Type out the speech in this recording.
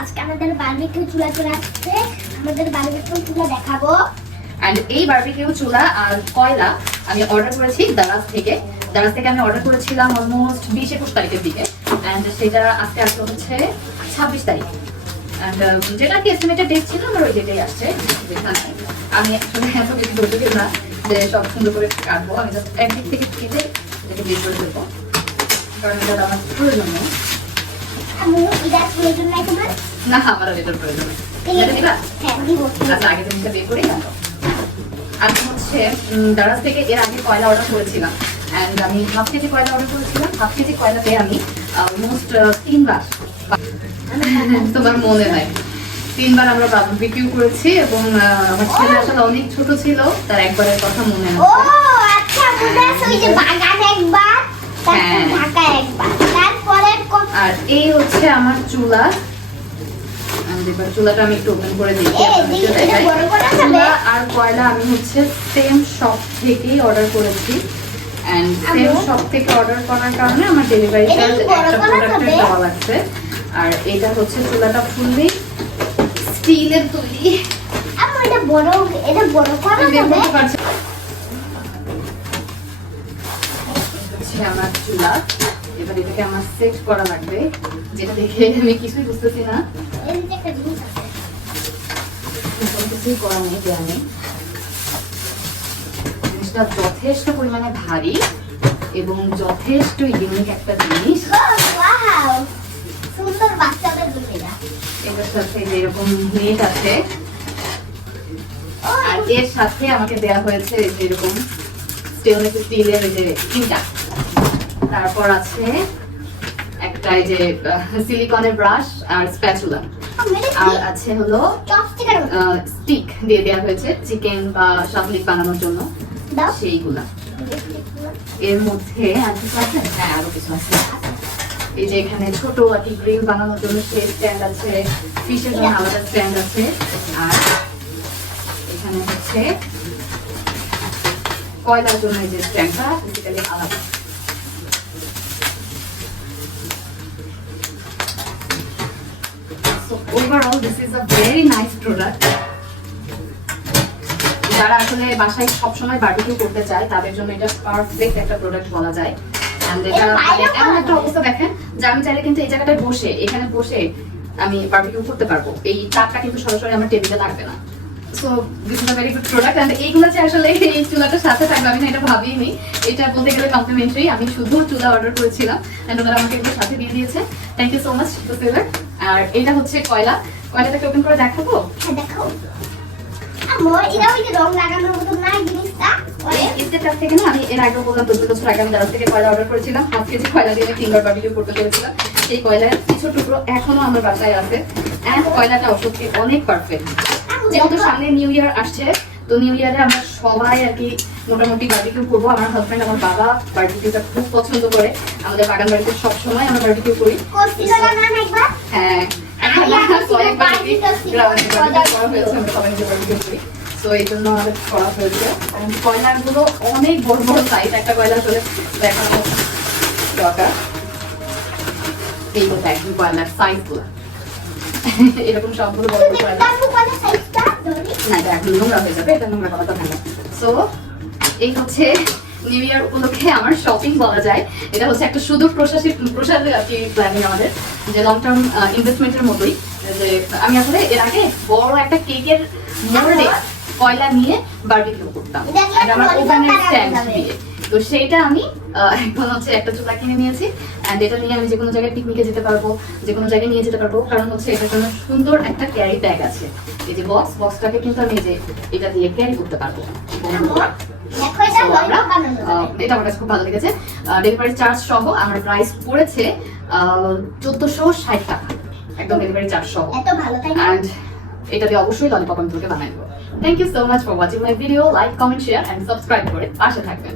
আজকে আমাদের বারবিকিউ চুলা চলে আসছে, আমাদের বারবিকিউ চুলা দেখাবো। এন্ড এই বারবিকিউ চুলা আর কয়লা আমি অর্ডার করেছি দারাজ থেকে। দারাজ থেকে আমি অর্ডার করেছিলাম অলমোস্ট 20-21 তারিখের দিকে, এন্ড সেটা আজকে আসলে হচ্ছে 26 তারিখ। এন্ড যেটা কি এস্টিমেটেড ডেট ছিল আমার ওই ডেটেই আসছে। আমি আসলে এত কিছু ধরতে পারি না যে সব সুন্দর করে কাটবো, আমি জাস্ট একদিক থেকে কেটে এটাকে বের করে দেবো, কারণ এটা আমার প্রয়োজন নেই। না, আমার এটার প্রয়োজন নেই। আচ্ছা, আগে জিনিসটা বের করি। আমি হচ্ছে দারাজ থেকে এর আগে কয়লা অর্ডার করেছিলাম, এন্ড আমি হাফ কেজি কয়লা অর্ডার করেছিলাম। হাফ কেজি কয়লাতে আমি অলমোস্ট 3 বার, তোমার মনে নাই, 3 বার আমরা বারবিকিউ করেছি। এবং আমার ছেলে আসলে অনেক ছোট ছিল, তার একবারের কথা মনে আছে। আর এই হচ্ছে আমার চুলা। চুলাটা আমি একটু ওপেন করে দিই। চুলা আর কয়লা আমি হচ্ছে সেম শপ থেকেই অর্ডার করেছি, এন্ড সেম শপ থেকে অর্ডার করার কারণে আমার ডেলিভারি চার্জ একটা প্রোডাক্টের দেওয়া লাগছে। আর এটা হচ্ছে চুলাটা ফুললি স্টিলের তৈরি। এটা বড় করা যাবে। আমার চুলা, এবার এটাকে আমার সেট করা লাগবে, যেটা দেখে আমি কিছুই বুঝতেছি না। কিছুই করা নেই যে আমি জিনিসটা যথেষ্ট পরিমাণে ভারী এবং যথেষ্ট ইউনিক একটা জিনিস। সুন্দর বাচ্চাদের দুনিয়া। এটার সাথে যেরকম নেট আছে, আর এর সাথে আমাকে দেয়া হয়েছে যেরকম স্টেনলেস স্টিলের যে চিমটা, তারপর আছে একটা এই যে সিলিকনের ব্রাশ আর স্প্যাচুলা, আর আছে হলো স্টিক দিয়ে দেওয়া হয়েছে চিকেন বা শাকলিক বানানোর জন্য সেইগুলা। এর মধ্যে আর কিছু আছে? হ্যাঁ, আরো কিছু আছে। এই যে এখানে ছোট আর কি গ্রিল বানানোর জন্য সেই স্ট্যান্ড আছে, ফিশের জন্য আলাদা স্ট্যান্ড আছে, আর এখানে হচ্ছে কয়লার জন্য এই যে স্ট্যান্ডটা বেসিক্যালি আলাদা। So overall this is a very nice product. যারা আসলে বাসায় সবসময় বারবিকিউ করতে চায় তাদের জন্য এটা পারফেক্ট একটা প্রোডাক্ট বলা যায়। এমন একটা অবস্থা দেখেন যে আমি চাইলে কিন্তু এই জায়গাটায় বসে, এখানে বসে আমি বারবিকিউ করতে পারবো। এই তাপটা কিন্তু সরাসরি আমার টেবিলে লাগবে না। So this is a very good product. And এইগুলো যে আসলে এই চুলাটার সাথে থাকবে আমি না এটা ভাবিনি। এটা বলতে গেলে কমপ্লিমেন্টারি। আমি শুধু চুলা অর্ডার করেছিলাম, এন্ড ওনারা আমাকে এগুলো সাথে দিয়ে দিয়েছে। Thank you so much to seller. আর এটা হচ্ছে কয়লা। কয়লাটাকে ওপেন করে দেখাবো? হ্যাঁ, দেখাও। আমার এটা ওই যে রং লাগানোর মতো না জিনিসটা। এর কাছ থেকে না আমি এর আগে বললাম 14 বছর আগে আমি দারাজ থেকে কয়লা অর্ডার করেছিলাম। 5 কেজি কয়লা দিয়ে আমি 3 বার বারবিকিউ করতে পেরেছিলাম। সেই কয়লার কিছু টুকরো এখনো আমার বাসায় আছে, এন্ড কয়লাটা সত্যি অনেক পারফেক্ট। যেহেতু সামনে নিউ ইয়ার আসছে, তো নিউ ইয়ারে আমরা সবাই আর কি মোটামুটি বারবিকিউ করবো। আমার হাজবেন্ড, আমার বাবা বারবিকিউটা খুব পছন্দ করে। আমাদের বাগান বাড়িতে সবসময় আমরা বারবিকিউ করি। হ্যাঁ, তো এই জন্য আমাদের করা হয়েছে। কয়লাগুলো অনেক বড় বড় সাইজ, একটা কয়লা আসলে দেখানো দরকার। এই কথা একদম কয়লার সাইজ গুলো এরকম সবগুলো বড় বড় কয়লা না, এটা এখন নোংরা হয়ে যাবে, এটা নোংরা করা দরকার নেই। সো এই হচ্ছে নিউ ইয়ার উপলক্ষে আমার শপিং বলা যায়। এটা হচ্ছে একটা সুদূর প্রসারের আর কি প্ল্যানিং আমাদের, যে লং টার্ম ইনভেস্টমেন্টের মতোই। যে আমি আসলে এর আগে বড় একটা কেকের মোল্ডে কয়লা নিয়ে বারবিকিউ করতাম, আর আমার ওভেনের স্ট্যান্ড দিয়ে। তো সেইটা আমি এখন হচ্ছে একটা চুলা কিনে নিয়েছি, এন্ড এটা নিয়ে আমি যে কোনো জায়গায় পিকনিকে যেতে পারবো, যে কোনো জায়গায় নিয়ে যেতে পারবো। কারণ হচ্ছে এটার জন্য সুন্দর একটা ক্যারি ব্যাগ আছে। এই যে বক্সটাকে কিন্তু আমি যে এটা দিয়ে ক্যারি করতে পারবো। এটা আমার কাছে খুব ভালো লেগেছে। ডেলিভারি চার্জ সহ আমার প্রাইস পড়েছে 1460 টাকা, একদম ডেলিভারি চার্জ সহ। এন্ড এটা দিয়ে অবশ্যই ললিপপ আমি তোকে বানাই দেবো। Thank you so much for watching my video. Like, comment, share and subscribe করে পাশে থাকবেন।